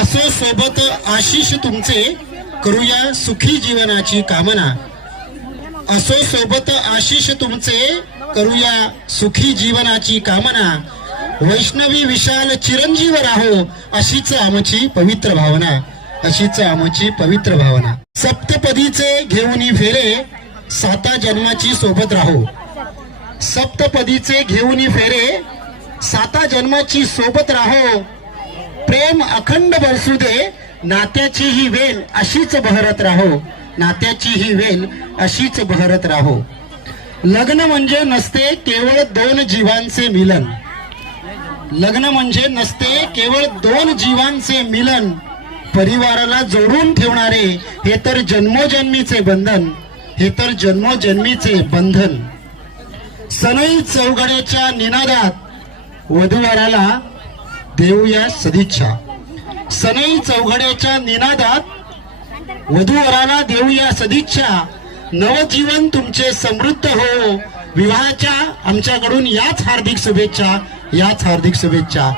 असो सोबत आशिष तुमचे, करूया सुखी जीवनाची कामना। असो सोबत आशिष तुमचे, करूया सुखी जीवनाची कामना। वैष्णवी विशाल चिरंजीव राहो, अशीच आमची पवित्र भावना, अशीच आमची पवित्र भावना। सप्तपदीचे घेऊनी फेरे, साता जन्माची सोबत राहो। सप्तपदीचे घेऊनी फेरे, साता जन्माची सोबत राहो। प्रेम अखंड बरसू दे, नात्याची ही वेल अशीच बहरत राहो, नात्याची ही वेल अशीच बहरत राहो। लग्न म्हणजे नसते केवळ दोन जीवांचे मिलन, लग्न म्हणजे नसते केवळ दोन जीवांचे मिलन। परिवाराला जोडून ठेवणारे हे तर जन्मोजन्मीचे बंधन, हे तर जन्मोजन्मीचे बंधन। सनई चौघड्याच्या निनादात वधूवराला देऊया सदिच्छा। सनई चौघड्याच्या निनादात वधूवराला देऊया सदिच्छा। नवजीवन तुमचे समृद्ध हो, विवाहाच्या आमच्याकडून याच हार्दिक शुभेच्छा, याच हार्दिक शुभेच्छा।